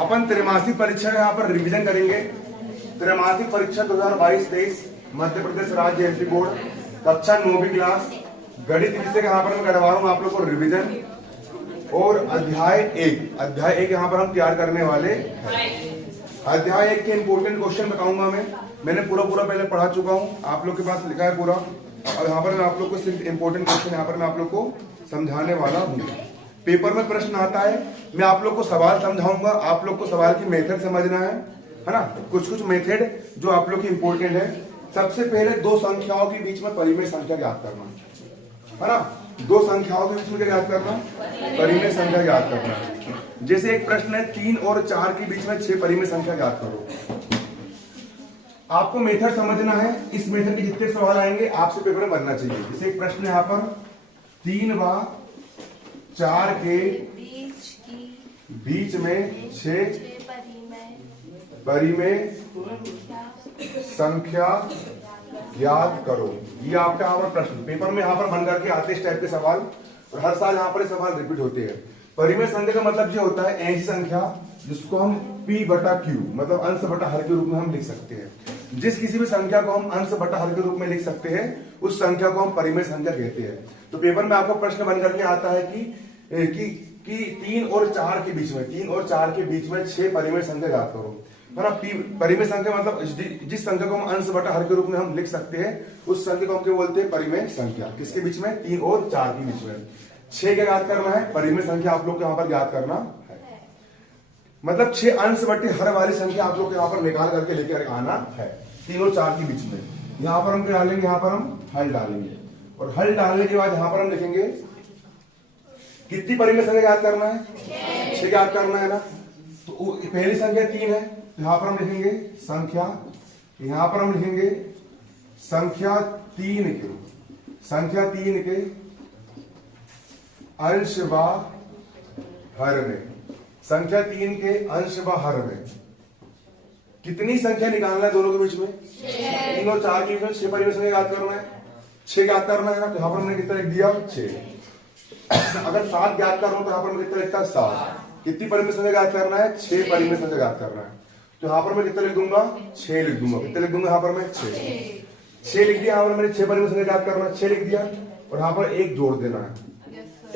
अपन त्रैमासिक परीक्षा यहाँ पर रिवीजन करेंगे। त्रैमासिक परीक्षा 2022-23 मध्य प्रदेश राज्य एमपी बोर्ड कक्षा 9वीं क्लास गणित विषय यहाँ पर मैं करवा रहा हूँ आप लोग को रिवीजन। और अध्याय 1 यहाँ पर हम तैयार करने वाले अध्याय 1 के इंपोर्टेंट क्वेश्चन बताऊंगा मैंने पूरा पहले पढ़ा चुका हूँ, आप लोग के पास लिखा है पूरा। और यहाँ पर मैं आप लोग को सिर्फ इंपोर्टेंट क्वेश्चन यहाँ पर मैं आप लोग को समझाने वाला हूँ। पेपर में प्रश्न आता है, मैं आप लोग को सवाल समझाऊंगा, आप लोग को सवाल की मेथड समझना है ना। कुछ मेथड जो आप लोग की इंपोर्टेंट है। सबसे पहले दो संख्याओं के बीच में परिमेय संख्या ज्ञात करना है ना। दो संख्याओं के बीच में क्या ज्ञात करना, परिमेय संख्या ज्ञात करना। जैसे एक प्रश्न है 3 और 4 के बीच में 6 परिमेय संख्या ज्ञात करो। आपको मेथड समझना है, इस मेथड के जितने सवाल आएंगे आपसे पेपर में बनना चाहिए। जैसे एक प्रश्न है यहाँ पर 3 व 4 के बीच में 6 परिमेय संख्या ज्ञात करो। ये आपका यहाँ पर प्रश्न पेपर में यहाँ पर बन करके आते इस टाइप के सवाल, और हर साल यहाँ पर सवाल रिपीट होते हैं। परिमेय संख्या का मतलब जो होता है ऐसी संख्या जिसको हम p बटा q मतलब अंश बटा हर के रूप में हम लिख सकते हैं। जिस किसी भी संख्या को हम अंश बटा हर के रूप में लिख सकते हैं उस संख्या को हम परिमेय संख्या कहते हैं। तो पेपर में आपको प्रश्न बन करके आता है कि 3 और 4 के बीच में 6 परिमेय संख्या ज्ञात करो, है ना। परिमेय संख्या मतलब जिस संख्या को हम अंश बटा हर के रूप में हम लिख सकते हैं उस संख्या को हम क्या बोलते हैं, परिमेय संख्या। किसके बीच में, 3 और 4 के बीच में। 6 क्या ज्ञात करना है, परिमेय संख्या आप लोग को यहाँ पर ज्ञात करना है। मतलब 6 अंश बटे हर वाली संख्या आप लोग यहाँ पर निकाल करके लेकर आना है 3 और 4 के बीच में। यहाँ पर हम क्या डालेंगे, यहाँ पर हम हल डालेंगे, और हल डालने के बाद यहाँ पर हम लिखेंगे कितनी परिमेय संख्या ज्ञात करना है, 6 ज्ञात करना है ना। तो पहली संख्या 3 है, यहाँ पर हम लिखेंगे संख्या, यहाँ पर हम लिखेंगे संख्या 3 के अंश व हर में। संख्या 3 के अंश व हर में कितनी संख्या निकालना है दोनों के बीच में, 3 और 4 के बीच में 6 परिमेय संख्या ज्ञात करना है, 6 ज्ञात करना है ना। तो यहाँ पर हमने कितना लिख दिया, 6। अगर 7 ज्ञात करना हो तो यहाँ पर मैं कितना लिखता, 7। कितनी परिमेय संख्या ज्ञात करना है, 6 परिमेय संख्या ज्ञात करना है। तो यहाँ पर मैं कितना लिख दूंगा, 6 लिख दूंगा। कितना लिख दूंगा यहाँ पर मैं, 6 लिख दिया। यहाँ पर मैंने 6 परिमेय संख्या ज्ञात करना, 6 लिख दिया। और यहाँ पर 1 जोड़ देना है,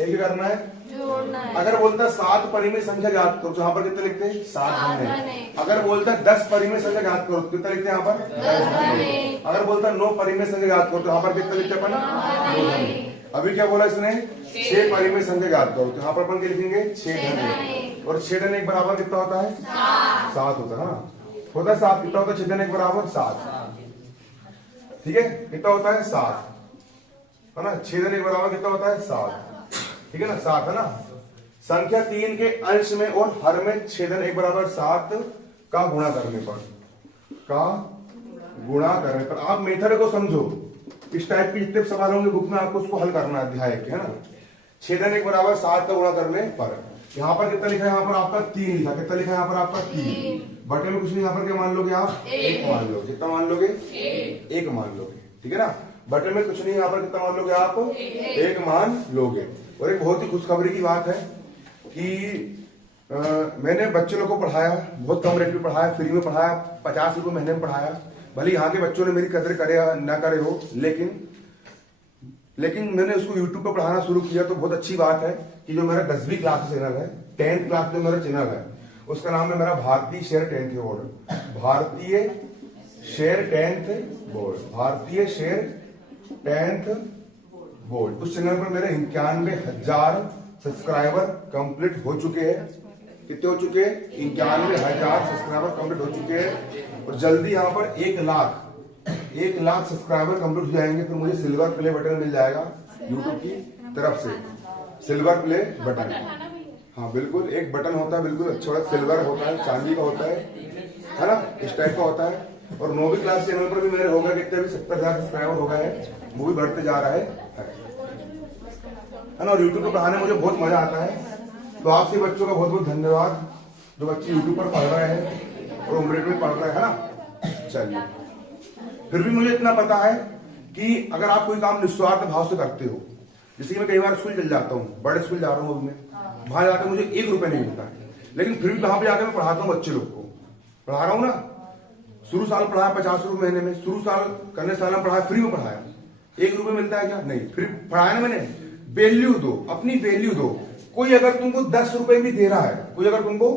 एक करना है, जोड़ना है। अगर बोलता 7 परिमेय संख्या ज्ञात करो तो यहाँ पर कितना लिखते हैं, 7। अगर बोलता 10 परिमेय संख्या ज्ञात करो तो कितना लिखते हैं यहाँ पर, 10। अगर बोलता 9 परिमेय संख्या ज्ञात करो तो यहाँ पर कितना लिखते हैं अपन, अभी क्या बोला इसने, 6 परिमेय संख्या ज्ञात करो तो यहाँ पर अपन क्या लिखेंगे, 6। और 6 1 बराबर कितना होता है, 7 होता है ना। होता है 7, कितना होता है 6 1 बराबर 7। ठीक है, कितना होता है 7, है ना। 6 1 बराबर कितना होता है, 7। ठीक है ना, 7 है ना। संख्या 3 के अंश में और हर में 6 1 बराबर 7 का गुणा करने पर आप मेथड को समझो। इस टाइप के जितने सवाल होंगे बुक में आपको उसको हल करना है अध्याय के, है ना। 6 1 बराबर 7 का गुणा करने पर यहाँ पर कितना लिखा है, यहाँ पर आपका 3 लिखा। कितना लिखा है यहाँ पर आपका 3। बटे में कुछ नहीं, यहाँ पर क्या मान लोगे आप, 1 मान लोगे। कितना मान लोगे, 1 मान लोगे। ठीक है ना, बटे में कुछ नहीं, यहाँ पर कितना मान लोगे आप, 1 मान लोगे। और एक बहुत ही खुशखबरी की बात है कि मैंने बच्चों लोग को पढ़ाया, बहुत कम रेट में पढ़ाया, फ्री में पढ़ाया, 50 रुपए महीने में पढ़ाया। भले यहाँ के बच्चों ने मेरी कदर करे या ना करे हो, लेकिन मैंने उसको यूट्यूब पर पढ़ाना शुरू किया। तो बहुत अच्छी बात है कि जो मेरा 10वीं क्लास चैनल है, 10th क्लास जो मेरा चैनल है उसका नाम है मेरा भारतीय शेर 10th बोर्ड। भारतीय शेर 10th बोर्ड। उस चैनल पर मेरे 91,000 सब्सक्राइबर कंप्लीट हो चुके हैं। कितने हो चुके हैं, 91,000 सब्सक्राइबर कंप्लीट हो चुके हैं। और जल्दी यहाँ पर 1 लाख सब्सक्राइबर कंप्लीट हो जाएंगे, फिर मुझे सिल्वर प्ले बटन मिल जाएगा यूट्यूब की तरफ से। सिल्वर प्ले बटन, हाँ बिल्कुल, एक बटन होता है बिल्कुल अच्छा, सिल्वर होता है, चांदी का होता है ना, इस टाइप का होता है। और 9वीं क्लास चैनल पर भी मेरे हो गए कितने भी 70,000 सब्सक्राइबर हो गए हैं, वो भी बढ़ते जा रहा है ना। और यूट्यूब पर पढ़ाने मुझे बहुत मजा आता है। तो आपसे बच्चों का बहुत बहुत धन्यवाद जो बच्चे यूट्यूब पर पढ़ रहे हैं और उम्रेट में पढ़ रहे हैं ना। चलिए, फिर भी मुझे इतना पता है कि अगर आप कोई काम निस्वार्थ भाव से करते हो, जैसे कि मैं कई बार स्कूल चल जाता हूँ, बड़े स्कूल जा रहा हूँ, मैं वहां जाकर मुझे 1 रुपया नहीं मिलता है, लेकिन फिर भी वहां पे जाकर मैं पढ़ाता हूँ बच्चे लोग को, पढ़ा रहा हूँ ना। शुरू साल पढ़ाया 50 रुपए महीने में, शुरू साल करने साल में पढ़ाया, फ्री में पढ़ाया, 1 रुपए मिलता है क्या? नहीं। फिर पढ़ाया ना मैंने, वैल्यू दो, अपनी वैल्यू दो। कोई अगर तुमको 10 रुपए भी दे रहा है, कोई अगर तुमको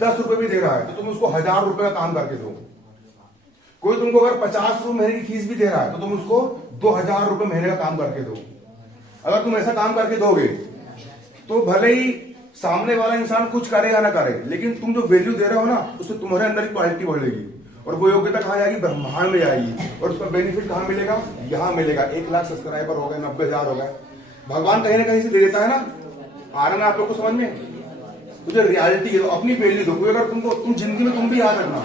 10 रुपए भी दे रहा है तो तुम उसको 1000 रुपए का काम करके दो। कोई तुमको अगर 50 रुपए महीने की फीस भी दे रहा है तो तुम उसको 2000 रुपए महीने का काम करके दो। अगर तुम ऐसा काम करके दोगे तो भले ही सामने वाला इंसान कुछ करे या ना करे, लेकिन तुम जो वैल्यू दे रहे हो ना, उससे तुम्हारे अंदर की क्वालिटी बढ़ेगी और वो योग्यता कहां जाएगी? ब्रह्मांड में जाएगी। और उसका बेनिफिट कहां मिलेगा? यहां मिलेगा। 1 लाख सब्सक्राइबर हो गए, 90,000 हो गए, भगवान कहीं ना कहीं से दे देता है ना। आ रहा ना आप लोग को समझ में? तो जो रियलिटी है, तो अपनी वैल्यू दो। कोई अगर तुम जिंदगी में तुम भी याद रखना,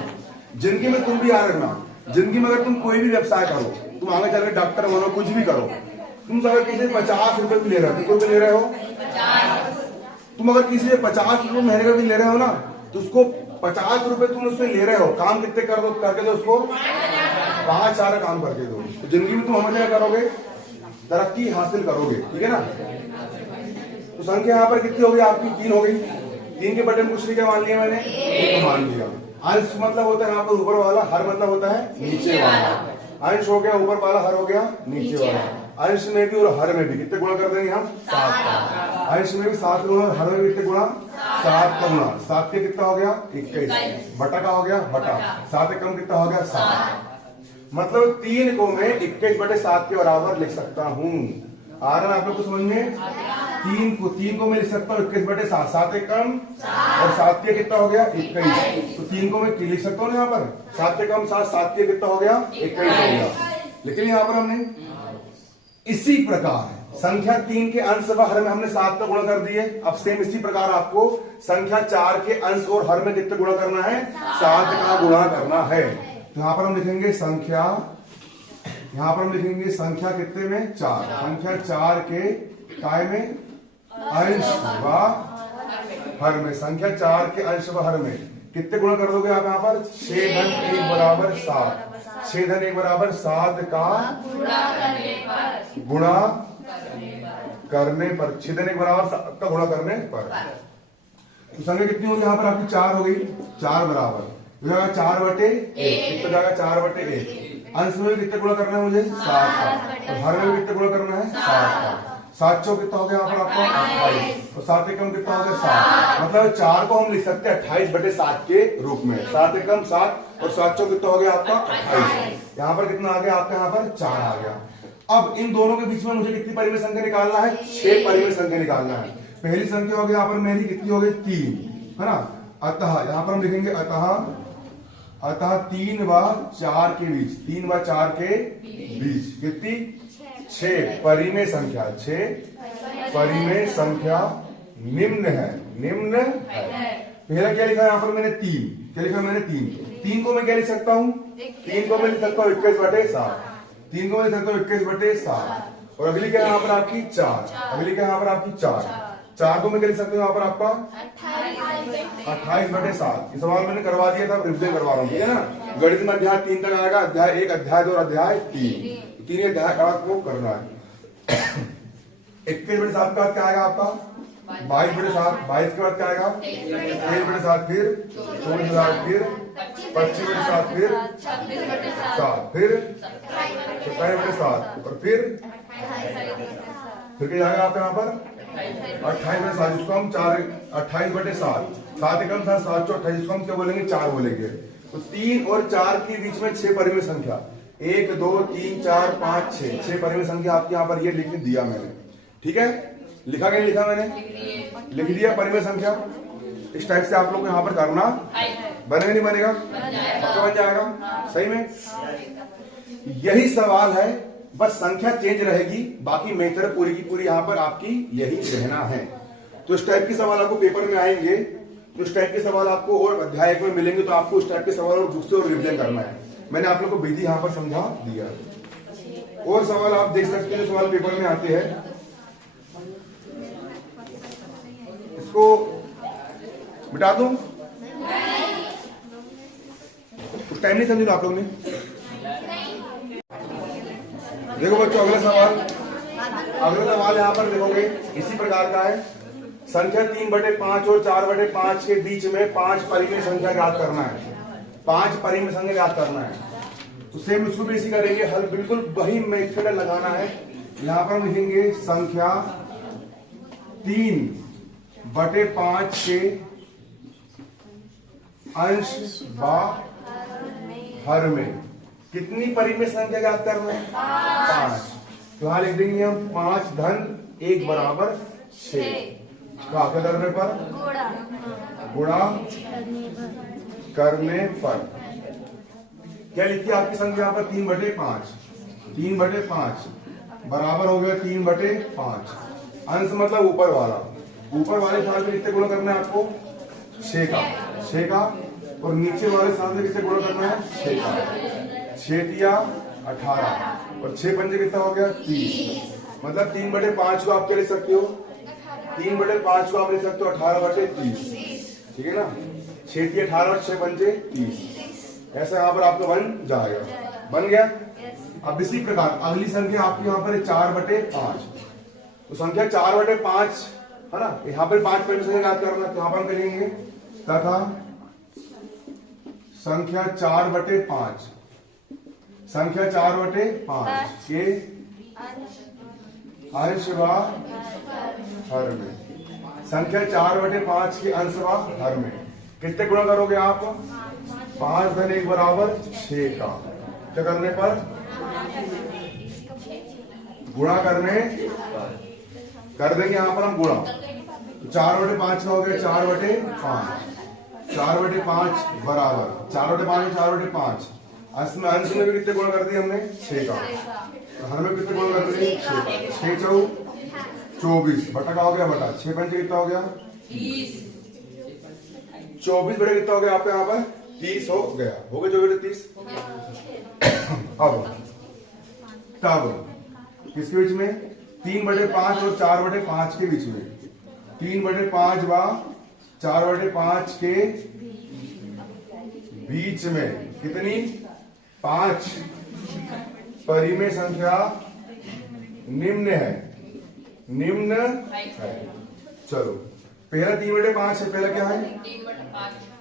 जिंदगी में तुम भी याद रखना, जिंदगी में अगर तुम कोई भी व्यवसाय करो, तुम आगे चल के डॉक्टर बनो, कुछ भी करो, तुम अगर किसी से 50 रुपए भी ले रहे हो, कितने रुपए ले रहे हो? तुम अगर किसी से 50 रुपए महीने का भी ले रहे हो ना, तो उसको 50 रुपए तुम उससे ले रहे हो, काम कितने कर दो करके दो उसको? 5 सारा काम करके दो। तो जिंदगी में तुम हमेशा क्या करोगे? तरक्की हासिल करोगे, ठीक है ना। तो संख्या यहाँ पर कितनी हो गई आपकी? 3 हो गई। 3 के बटन कुछ नहीं क्या मान लिया मैंने? 1 मान लिया। अंश मतलब होता है यहाँ पर ऊपर वाला, हर मतलब होता है नीचे वाला। अंश हो गया ऊपर वाला, हर हो गया नीचे वाला। अंश में भी और हर में भी कितने गुणा कर देंगे हम? 7। अंश में भी 7 गुणा, हर में भी कितने गुणा? 7 का गुणा। 7 के कितना हो गया? 21। बटा का हो गया? बटा। 7 कम कितना हो गया? 7। मतलब 3 को मैं 21/7 के बराबर लिख सकता हूँ। आ रहा है आप लोग को समझ में? 3 को मैं लिख सकता हूँ 21/7। 7 कम और 7 के कितना हो गया? 21। तो 3 को मैं लिख सकता हूँ यहाँ पर 7 के कम 7, 7 के कितना हो गया? 21 हो गया। लेकिन यहाँ पर हमने इसी प्रकार संख्या 3 के अंश व हर में हमने 7 का गुणा कर दिए। अब सेम इसी प्रकार आपको संख्या 4 के अंश और हर में कितने गुणा करना है? 7 का गुणा करना है। तो यहाँ पर हम लिखेंगे संख्या, यहाँ पर हम लिखेंगे संख्या कितने में? 4। संख्या 4 के काय में? अंश व हर में। संख्या 4 के अंश व हर में कितने गुणा कर दोगे आप यहाँ पर? 6 धन 1 बराबर 7। 6 धन 1 बराबर 7 का गुणा करने पर। 6 धन 1 बराबर 7 का गुणा करने पर। तो संख्या कितनी होगी यहाँ पर आपकी? 4 हो गई। 4 बराबर 4/1 कितना जाएगा? 4/1। अंश में कितने गुणा करना है मुझे? 7 का। और हर में कितने गुणा करना है? 7 का। 7 चौक कितना हो गया यहाँ पर आपका? 28। और 7 कम कितना हो गया? 7। मतलब 4 को हम लिख सकते हैं 28/7 के रूप में। 7 कम 7 और 7 चौक कितना हो गया आपका? 28। यहाँ पर कितना आ गया आपका? यहाँ पर 4 आ गया। अब इन दोनों के बीच में मुझे कितनी परिमेय संख्या निकालना है? 6 परिमेय संख्या निकालना है। पहली संख्या हो गई यहाँ पर मेरी कितनी हो गई? 3, है ना। अतः यहाँ पर हम लिखेंगे अतः 3 व 4 के बीच, 3 व 4 के बीच कितनी? 6 परिमेय संख्या। 6 परिमेय संख्या निम्न है। निम्न है। पहला क्या लिखा है यहाँ पर मैंने? 3। क्या लिखा मैंने? 3 को मैं क्या लिख सकता हूँ? 3 को मैं लिख सकता हूँ 21/7। 3 को मैं लिख सकता हूँ 21/7। और अगली क्या है यहाँ पर आपकी? 4। अगली क्या है यहाँ पर आपकी? 4 को मैं क्या लिख सकता हूँ यहाँ पर आपका? 28/7। ये सवाल मैंने करवा दिया था, रिविजन करवा रहा हूँ, ठीक है ना। गणित में अध्याय 3 तक आएगा। अध्याय 1, अध्याय 2 और अध्याय 3। 3 अध्याय आपको करना है। 21/7 का क्या आएगा आपका? 22/7। 22 के बाद क्या आएगा? 23/7, फिर 24/7, फिर 25/7, फिर 7, फिर 27/7 और फिर क्या जाएगा आपका यहाँ पर? 28/7। जिसको हम 28/7। 7 एकम 7, 7 चौक 28। जिसको हम क्या बोलेंगे? 4 बोलेंगे। तो 3 और 4 के बीच में 6 परिमेय संख्या, 1 2 3 4 5 6 6 परिमेय संख्या आपके यहाँ पर ये लिख दिया मैंने, ठीक है। लिखा क्या? लिखा मैंने, लिख दिया परिमेय संख्या। इस टाइप से आप लोग को यहाँ पर करना बनेगा नहीं बनेगा? पक्का बन जाएगा। सही में यही सवाल है, बस संख्या चेंज रहेगी, बाकी मेथड पूरी की पूरी यहाँ पर आपकी यही रहना है। तो इस टाइप के सवाल आपको पेपर में आएंगे, तो इस टाइप के सवाल आपको और अध्याय में मिलेंगे, तो आपको इस टाइप के सवाल और बुक से और रिविजन करना है। मैंने आप लोग को विधि यहाँ पर समझा दिया। और सवाल आप देख सकते हैं, सवाल पेपर में आते हैं। इसको मिटा दूं? कुछ टाइम नहीं समझे आप लोग ने? देखो बच्चों, अगला सवाल यहाँ पर देखोगे इसी प्रकार का है। संख्या 3/5 और 4/5 के बीच में 5 परिमेय संख्या ज्ञात करना है। 5 परिमेय संख्या ज्ञात करना है। तो सेम इसको भी इसी करेंगे हल, बिल्कुल वही मेथड लगाना है। यहां पर हम लिखेंगे संख्या 3/5 के अंश व हर में कितनी परिमेय संख्या ज्ञात करना है? 5। तो यहां लिख देंगे हम 5 धन 1 बराबर 6। तो आगे करने पर गुणा करने पर क्या लिखी आपकी संख्या यहाँ पर? 3/5। 3/5 बराबर हो गया 3/5। अंश मतलब ऊपर वाला। ऊपर वाले साथ में कितने गुणा करना है आपको? 6 का। 6 का। और नीचे वाले साथ में कितने गुणा करना है? 6 का। 6 तिया 18 और 6 पंजे कितना हो गया? 30। मतलब 3/5 को आप क्या ले सकते हो? 3/5 को आप ले सकते हो 18/30। ठीक है ना? 6 तिया 18 और 6 पंजे 30। ऐसा यहाँ पर आपका बन जाएगा। बन गया। अब इसी प्रकार अगली संख्या आपकी यहाँ पर 4/5। तो संख्या 4/5 है ना? यहाँ पर 5 परिमेय संख्या याद करना। तो यहाँ पर हम करेंगे तथा संख्या 4/5 संख्या 4/5 के अंश व हर में। संख्या 4/5 के अंश व हर में कितने गुणा करोगे आप? 5 धन 1 बराबर 6 का। क्या करने पर? गुणा करने कर देंगे यहां पर हम गुणा। 4/5 का हो गया 4/5। 4/5 बराबर 4/5 में 4/5 अंश में भी कितने गुणा कर दिए हमने? 6 का। हर में कितने गुणा कर दिए? 6 का। 6 चौ 24 बटा का हो गया बटा 6 पंजे कितना हो गया? 24 बटे कितना हो गया आपका यहाँ पर? 30 हो गया। हो गया 24/30। अब तब किसके बीच में? 3/5 और 4/5 के बीच में। 3/5 व 4/5 के बीच में कितनी? 5 परिमेय संख्या निम्न है। निम्न है। चलो पहला 3/5 है। पहला क्या है?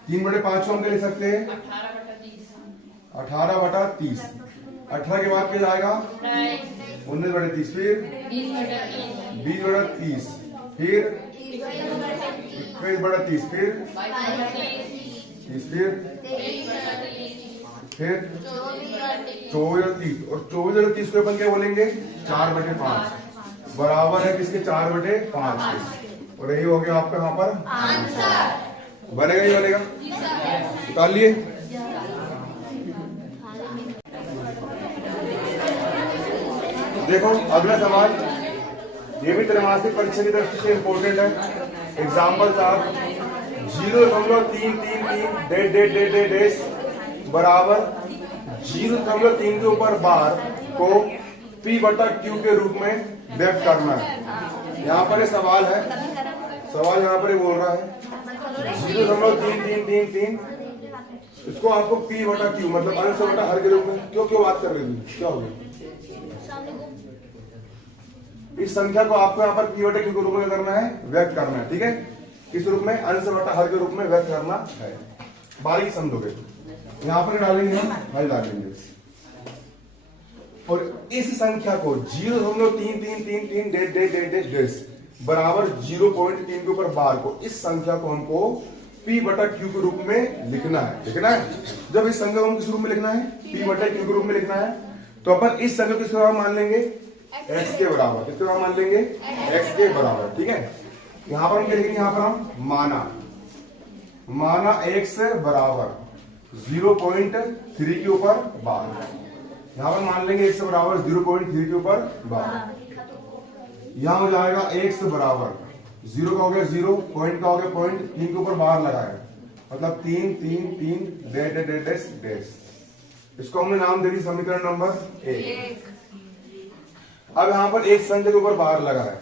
3/5 को हम क्या ले सकते हैं? 18/30। 18 के बाद क्या जाएगा? 19/30। फिर 20/30। फिर 21/30। फिर 30। फिर 24/30। और 24/30 को अपन क्या बोलेंगे? 4/5 बराबर है किसके? 4/5 के। और यही हो गया आपका यहाँ पर आंसर। बनेगा नहीं बनेगा? निकाल लिए। देखो अगला सवाल, ये भी त्रैमासिक परीक्षा की दृष्टि से इंपॉर्टेंट है। एग्जाम्पल साहब 0.333 बराबर 0.3 के ऊपर बार को P/Q के रूप में व्यक्त करना है। यहाँ पर ये सवाल है। सवाल यहाँ पर ये बोल रहा है 0.3333 इसको आपको P/Q मतलब अंश बटा हर के रूप में क्यों बात कर रही थी? क्या हो गया? इस संख्या को आपको यहाँ पर P/Q के रूप में करना है, व्यक्त करना है। ठीक है? किस रूप में? अंश बटा हर के रूप में व्यक्त करना है। बारीक समझोगे। यहाँ पर डालेंगे हम हल डालेंगे और इस संख्या को 0.3333 बराबर 0.3 के ऊपर बार को इस संख्या को हमको P/Q के रूप में लिखना है। लिखना है। जब इस संख्या को हम किस रूप में लिखना है? P/Q के रूप में लिखना है। तो अपन इस संख्या को किस तरह मान लेंगे? x के बराबर। किस तरह मान लेंगे? x के बराबर। ठीक है? यहां पर हम क्या लिखेंगे? यहां पर हम माना x बराबर 0.3 के ऊपर बार। यहां पर मान लेंगे x बराबर 0.3 के ऊपर बार। यहां हो जाएगा x बराबर 0 का हो गया 0, पॉइंट का हो गया पॉइंट, 3 के ऊपर बार लगाया मतलब 3 3 3 डैश। इसको हमने नाम दे दी समीकरण नंबर 1। अब यहां पर एक संख्या के ऊपर बार लगा है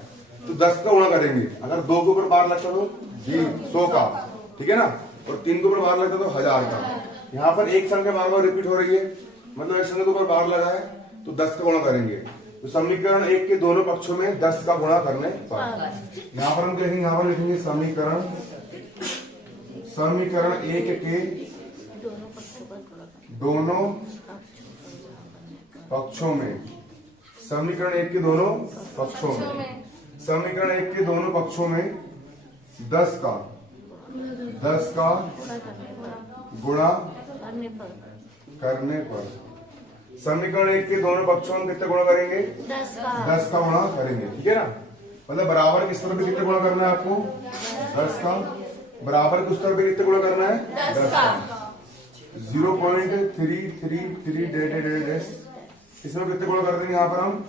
तो 10 का गुणा करेंगे। अगर 2 के ऊपर बार लगता तो 100 का। ठीक है ना? और 3 के ऊपर बार लगता तो 1000 का। यहाँ पर एक संख्या बार बार रिपीट हो रही है मतलब एक संख्या के ऊपर बार लगा है तो 10 का गुणा करेंगे। तो समीकरण 1 के दोनों पक्षों में 10 का गुणा करने पर यहाँ पर हम देखेंगे, यहाँ पर लिखेंगे समीकरण 1 के दोनों पक्षों में, समीकरण 1 के दोनों पक्षों में, समीकरण 1 के दोनों पक्षों में 10 का गुणा करने पर, समीकरण 1 के दोनों पक्षों में कितने गुणा करेंगे? 10 का गुणा करेंगे। ठीक है ना, मतलब बराबर किस तरफ भी कितने गुणा करना है आपको? 10 का। बराबर किस तरफ भी कितने गुणा करना है? 10 का। 0.333 इसमें कितने गुणा कर देंगे? यहाँ पर हम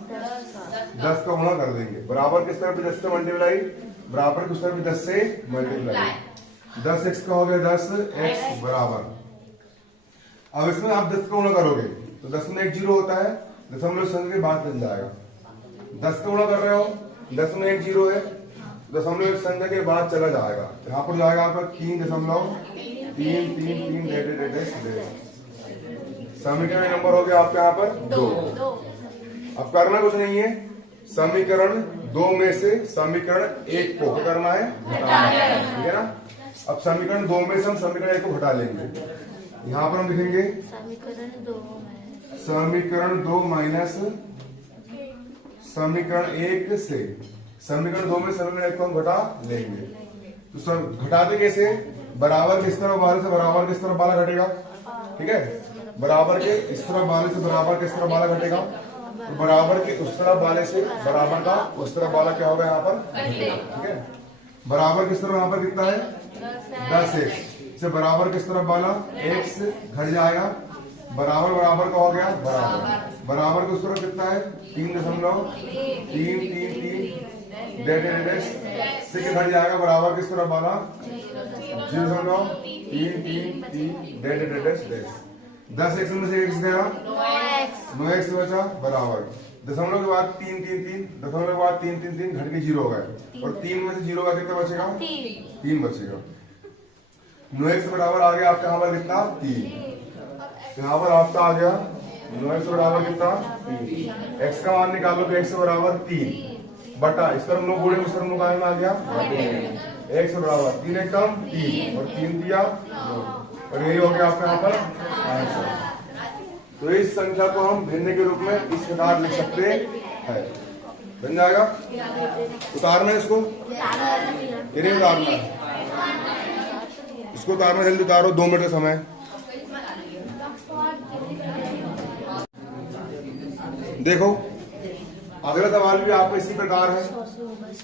10 का गुणा कर देंगे। बराबर किस तरफ भी 10 से मल्टीप्लाई, बराबर किस तरफ भी 10 से मल्टीप्लाई। 10x का हो गया 10x बराबर। अब इसमें आप 10 का गुणा करोगे तो 10 में 1 0 होता है, दशमलव संख्या के बाद बन जाएगा। 10 का गुणा कर रहे हो, 10 में 1 0 है, दशमलव संख्या के बाद चला जाएगा। यहाँ पर जाएगा आपका 3.333 समीकरण नंबर हो गया आपके यहाँ पर 2। अब करना कुछ नहीं है, समीकरण 2 में से समीकरण 1 को क्या करना है? घटाना है। ठीक है ना। अब समीकरण 2 में से हम समीकरण 1 को घटा लेंगे। यहाँ पर हम लिखेंगे समीकरण 2 माइनस समीकरण 1 से, समीकरण 2 में समीकरण 1 को हम घटा लेंगे। तो घटाते कैसे? बराबर किस तरफ वाले से बराबर किस तरफ वाला घटेगा? ठीक है, बराबर के इस तरफ वाले से बराबर किस तरफ वाला घटेगा? तो बराबर के उस तरफ वाले से बराबर का उस तरफ वाला क्या होगा यहाँ पर? ठीक है, बराबर किस तरफ यहाँ पर कितना है? 10x से बराबर किस तरफ वाला? x घट जाएगा, बराबर बराबर का हो गया बराबर, बराबर के उस तरफ कितना है? 3.333 से घट जाएगा, बराबर किस तरफ वाला? 0.333 10x में से x गया 9x बचा बराबर, दशमलव के बाद 333, दशमलव के बाद 333 घट के 0 हो गए, और 3 में से 0 का कितना बचेगा? 3 बचेगा। 9x बराबर आ गया आपका यहाँ पर कितना? 3। यहाँ पर आपका आ गया 9x बराबर कितना? 3। x का मान निकालो तो x बराबर 3 बटा इस तरफ 9 गुणे उस तरफ 9 का आ गया x बराबर 3 एकम 3 और 3 दिया 9, और यही हो गया आपका यहाँ पर आंसर। तो इस संख्या को हम भिन्न के रूप में इस प्रकार लिख सकते हैं। बन जाएगा। उतारना है इसको, ये नहीं उतारना, इसको उतारना, जल्दी उतारो, 2 मिनट का समय। देखो अगला सवाल भी आपका इसी प्रकार है,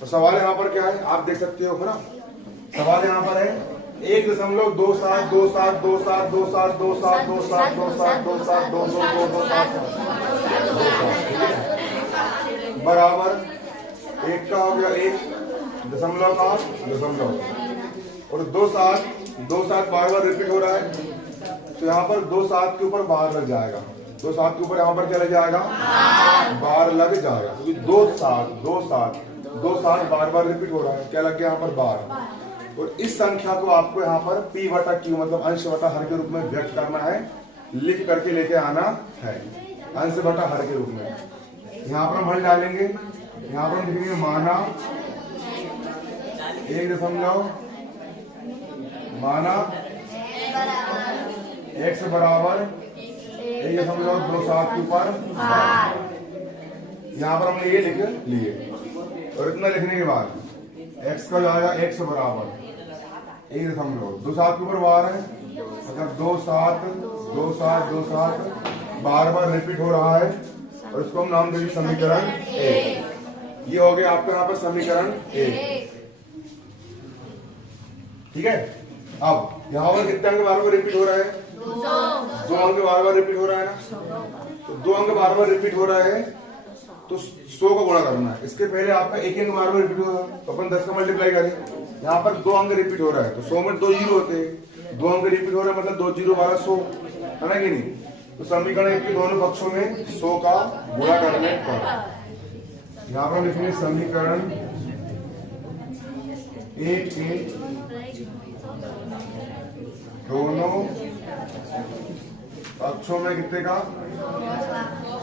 और सवाल यहाँ पर क्या है आप देख सकते हो, है ना। सवाल यहाँ पर है 1.2727272727272727 बराबर 1 का हो गया 1 दशमलव का दशमलव, और 2 7 बार बार रिपीट हो रहा है, तो यहाँ पर 2 7 के ऊपर बार लग जाएगा, 2 7 के ऊपर यहाँ पर क्या लग जाएगा? बार लग जाएगा, क्योंकि 2 7 बार बार रिपीट हो रहा है, क्या लग गया यहाँ पर? बार। और इस संख्या को आपको यहाँ पर p बटा q मतलब अंश बटा हर के रूप में व्यक्त करना है, लिख करके लेके आना है, अंश बटा हर के रूप में। यहाँ पर हम हल डालेंगे, यहाँ पर हम लिखेंगे माना 1 दशमलव माना x बराबर 1.27 के ऊपर, यहाँ पर हमने ये लिख लिए, और इतना लिखने के बाद x का जाएगा x बराबर 1.27 के ऊपर बार है, मतलब 2 7 बार बार रिपीट हो रहा है, और इसको हम नाम देंगे समीकरण 1। ये हो गया आपका यहाँ पर समीकरण 1। ठीक है, अब यहाँ पर कितने अंक बार बार रिपीट हो रहा है? 2 अंक बार बार रिपीट हो रहा है ना, तो 2 अंक बार बार रिपीट हो रहा है तो 100 का गुणा करना है। इसके पहले आपका 1 अंक बार बार रिपीट हो रहा है तो अपन 10 का मल्टीप्लाई करें। यहाँ पर 2 अंक रिपीट हो रहा है तो 100 में 2 जीरो होते हैं, 2 अंक रिपीट हो रहा है मतलब 2 जीरो 100 है ना कि नहीं। तो समीकरण के दोनों पक्षों में 100 का गुणा करने पर यहाँ पर लिखेंगे समीकरण 1 के दोनों पक्षों में कितने का?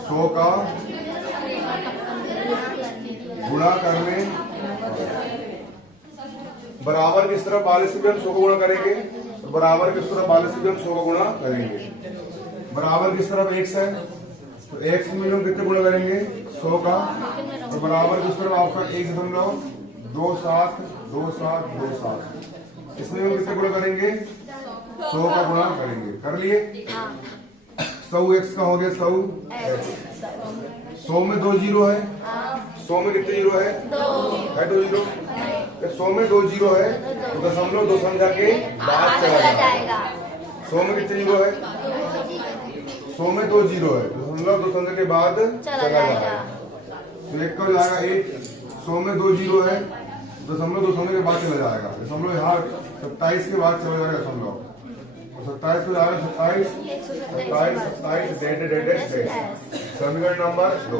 100 का गुणा करने बराबर किस तरफ 42 से भी हम 100 को गुणा करेंगे, तो बराबर किस तरफ 42 से भी हम 100 को गुणा करेंगे। बराबर किस तरफ x है, तो x में हम कितने गुणा करेंगे 100 का, और बराबर किस तरफ आपका 1.272727, इसमें हम कितने गुणा करेंगे 100 का गुणा करेंगे। कर लिए 100x का हो गया 100x। 100 में 2 जीरो है, 100 में कितने जीरो है 2 जीरो। 100 में 2 जीरो है तो दशमलव 2 संख्या के बाद चला जाएगा। 100 में कितने जीरो है, 100 में 2 जीरो है, दशमलव 2 संख्या के बाद चला जाएगा। तो एक का हो जाएगा 1, 100 में 2 जीरो है, दशमलव 2 संख्या के बाद चला जाएगा। दशमलव यहाँ 27 के बाद चला जाएगा दशमलव, 27 को जाएगा 27 समीकरण नंबर 2।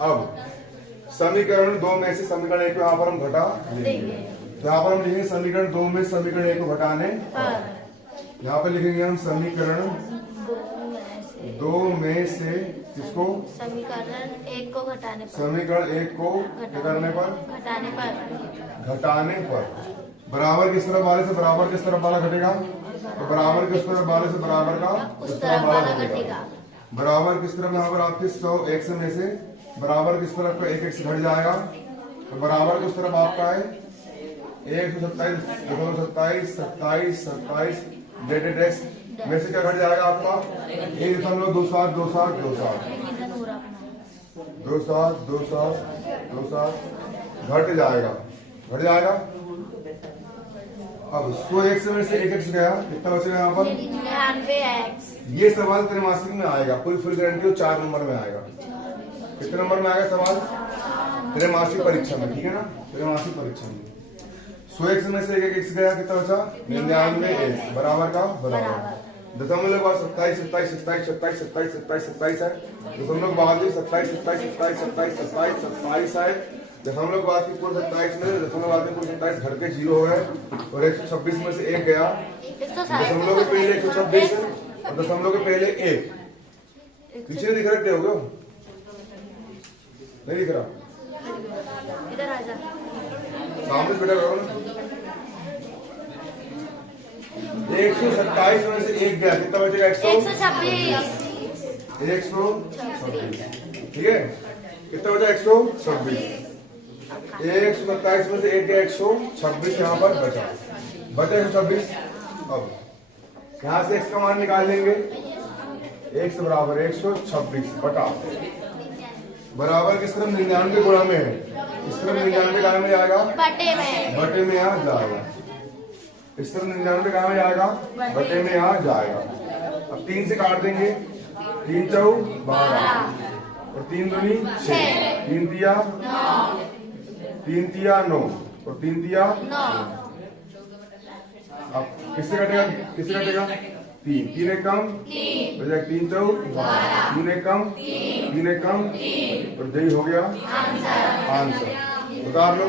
अब समीकरण 2 में से समीकरण 1 को यहाँ पर हम घटा लेंगे। यहाँ पर हम लिखेंगे समीकरण 2 में समीकरण 1 को घटाने पर, यहाँ पर लिखेंगे हम समीकरण 2 में से किसको, समीकरण 1 को घटाने पर, समीकरण 1 को करने पर घटाने पर बराबर किस तरफ वाले से बराबर किस तरफ वाला घटेगा, तो बराबर किस तरफ वाले से बराबर का उस तरफ वाला घटेगा। बराबर किस तरफ यहाँ पर आपके 100x में से बराबर किस तरफ का 1x घट जाएगा, तो बराबर किस तरफ आपका है 127 डेटेड x में से क्या घट जाएगा आपका 1.2727 घट जाएगा। अब 100x में से 1x गया, कितना बचेगा यहाँ पर 99x। ये सवाल त्रैमासिक में आएगा, पूरी फुल गारंटी 4 नंबर में आएगा। कितने नंबर में आएगा सवाल त्रैमासिक परीक्षा में, ठीक है ना, त्रैमासिक परीक्षा में। 100x में से 1x गया, कितना बचा 99x बराबर का बराबर दशमलव के बाद 27 है, दशमलव के बाद 27 है, दशमलव के बाद की कुल 27 में दशमलव बाद में कुल 27 घर के 0 है, और 126 में से 1 गया, दशमलव के पहले 126 और दशमलव के पहले 1 पीछे दिख रहे हो गए, नहीं दिख रहा, इधर आ जा, सामने बेटा करो ना। 127 में से 1 गया, कितना बचेगा 126, ठीक है, कितना बचा 126। 127 में से 1 गया 126 यहाँ पर बचा 126। अब यहाँ से x का मान निकाल लेंगे, x बराबर 126 बटा बराबर किस तरफ 99 गुणा में है, इस तरफ 99 कहाँ में जाएगा बटे में यहाँ जाएगा, इस तरफ 99 कहाँ में जाएगा बटे में यहाँ जाएगा। अब 3 से काट देंगे, 3 चौ 12 और 3 दूनी 6, 3 तिया 9 और 3 तिया 9। अब किससे कटेगा 3, 3 एक कम 3 चौ 12, 3 एक कम और यही हो गया आंसर। उतार लो।